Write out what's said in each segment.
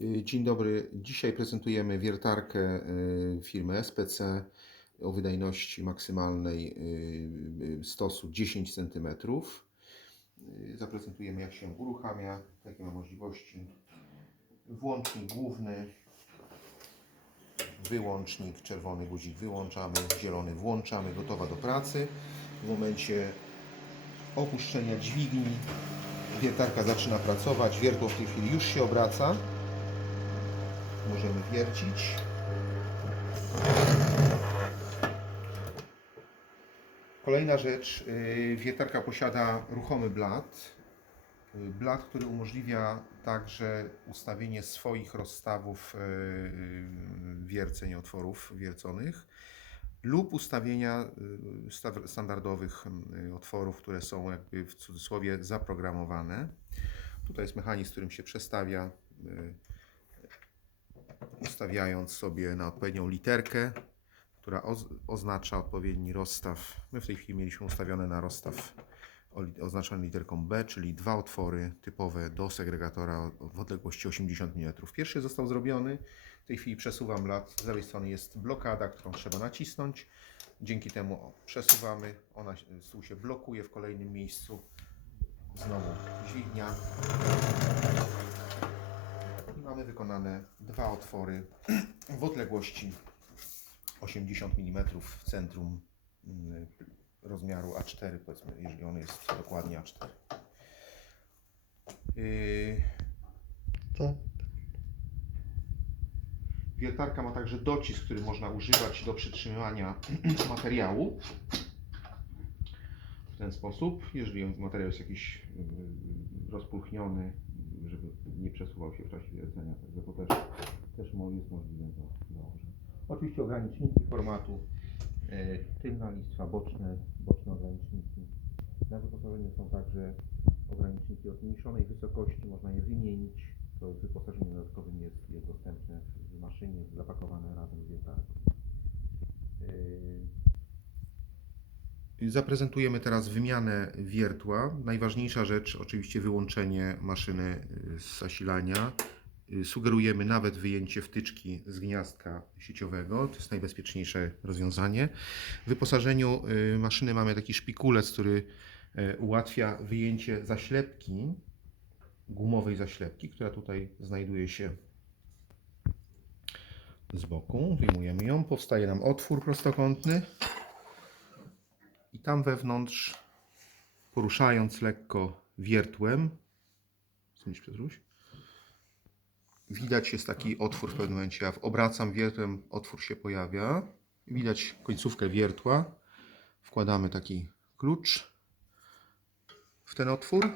Y, Dzień dobry. Dzisiaj prezentujemy wiertarkę y, firmy SPC o wydajności maksymalnej y, stosu 10 cm. Zaprezentujemy jak się uruchamia, jakie ma możliwości. Włącznik główny, wyłącznik, czerwony guzik wyłączamy, zielony włączamy, gotowa do pracy. W momencie opuszczenia dźwigni wiertarka zaczyna pracować, wiertło w tej chwili już się obraca. Wiercić. Kolejna rzecz, yy, wiertarka posiada ruchomy blat. Yy, Blat, który umożliwia także ustawienie swoich rozstawów yy, wierceń otworów wierconych lub ustawienia y, sta- standardowych y, otworów, które są jakby w cudzysłowie zaprogramowane. Tutaj jest mechanizm, którym się przestawia, y, ustawiając sobie na odpowiednią literkę, która oz- oznacza odpowiedni rozstaw. My w tej chwili mieliśmy ustawione na rozstaw oznaczony literką B, czyli dwa otwory typowe do segregatora w odległości 80 mm. Pierwszy został zrobiony. W tej chwili przesuwam lat. Z lewej strony jest blokada, którą trzeba nacisnąć. Dzięki temu przesuwamy. Ona, się blokuje w kolejnym miejscu. Znowu dźwignia. Mamy wykonane dwa otwory w odległości 80 mm w centrum mm, rozmiaru A4, powiedzmy, jeżeli on jest dokładnie A4. Yy, Tak. Wiertarka ma także docisk, który można używać do przytrzymywania materiału. W ten sposób, jeżeli materiał jest jakiś yy, rozpulchniony, żeby nie przesuwał się w czasie wiercenia, także to też, też jest możliwe. do- Dobrze. Oczywiście ograniczniki formatu, yy, tylna listwa, boczne, boczne ograniczniki. Na wyposażeniu są także ograniczniki o zmniejszonej wysokości, można je wymienić. To wyposażenie dodatkowym jest, jest dostępne w maszynie, zapakowane razem z wiertarką. Yy, Zaprezentujemy teraz wymianę wiertła. Najważniejsza rzecz oczywiście wyłączenie maszyny yy, z zasilania. Yy, Sugerujemy nawet wyjęcie wtyczki z gniazdka sieciowego. To jest najbezpieczniejsze rozwiązanie. W wyposażeniu yy, maszyny mamy taki szpikulec, który ułatwia wyjęcie zaślepki, gumowej zaślepki, która tutaj znajduje się z boku. Wyjmujemy ją. Powstaje nam otwór prostokątny. Tam wewnątrz, poruszając lekko wiertłem, widać jest taki otwór w pewnym momencie. Ja obracam wiertłem, otwór się pojawia. Widać końcówkę wiertła. Wkładamy taki klucz w ten otwór.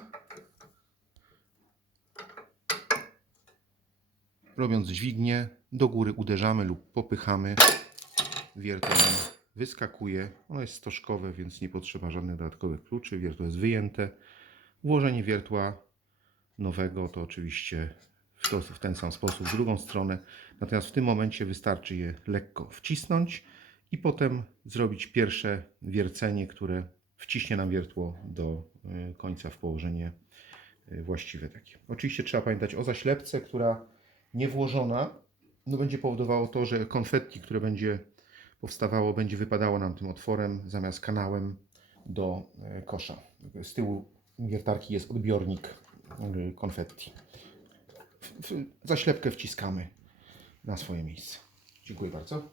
Robiąc dźwignię, do góry uderzamy lub popychamy. Wiertło nam wyskakuje. Ono jest stożkowe, więc nie potrzeba żadnych dodatkowych kluczy. Wiertło jest wyjęte. Włożenie wiertła nowego to oczywiście w, to, w ten sam sposób w drugą stronę. Natomiast w tym momencie wystarczy je lekko wcisnąć i potem zrobić pierwsze wiercenie, które wciśnie nam wiertło do y, końca w położenie y, właściwe takie. Oczywiście trzeba pamiętać o zaślepce, która nie włożona no będzie powodowało to, że konfetti, które będzie powstawało, będzie wypadało nam tym otworem zamiast kanałem do e, kosza. Z tyłu wiertarki jest odbiornik e, konfetti. Zaślepkę wciskamy na swoje miejsce. Dziękuję bardzo.